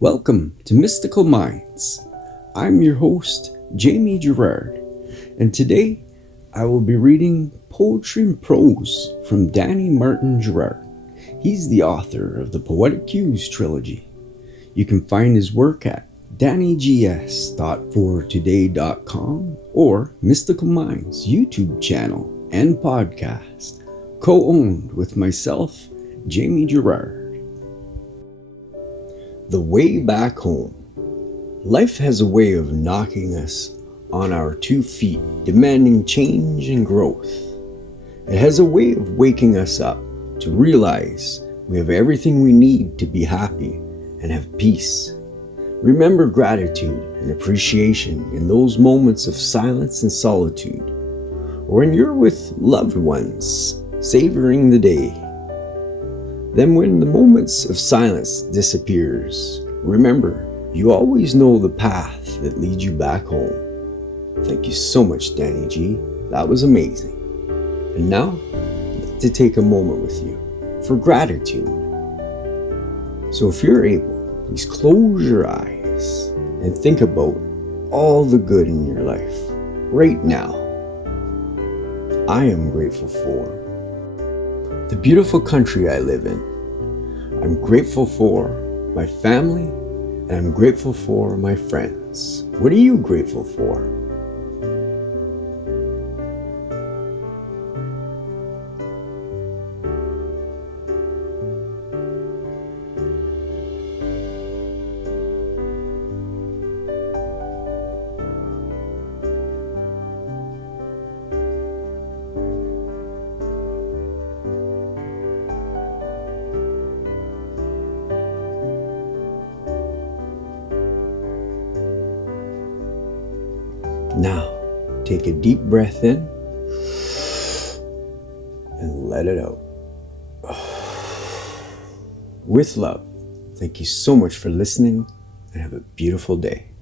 Welcome to Mystical Minds. I'm your host, Jamie Gerard, and today I will be reading poetry and prose from Danny Martin Gerard. He's the author of the Poetic Cues trilogy. You can find his work at dannygs.fortoday.com or Mystical Minds YouTube channel and podcast, co-owned with myself, Jamie Gerard. The way back home. Life has a way of knocking us on our 2 feet, demanding change and growth. It has a way of waking us up to realize we have everything we need to be happy and have peace. Remember gratitude and appreciation in those moments of silence and solitude, or when you're with loved ones, savoring the day. Then when the moments of silence disappears, remember, you always know the path that leads you back home. Thank you so much, Danny G. That was amazing. And now, I'd like to take a moment with you for gratitude. So if you're able, please close your eyes and think about all the good in your life right now. I am grateful for the beautiful country I live in. I'm grateful for my family, and I'm grateful for my friends. What are you grateful for? Now, take a deep breath in and let it out. With love, thank you so much for listening and have a beautiful day.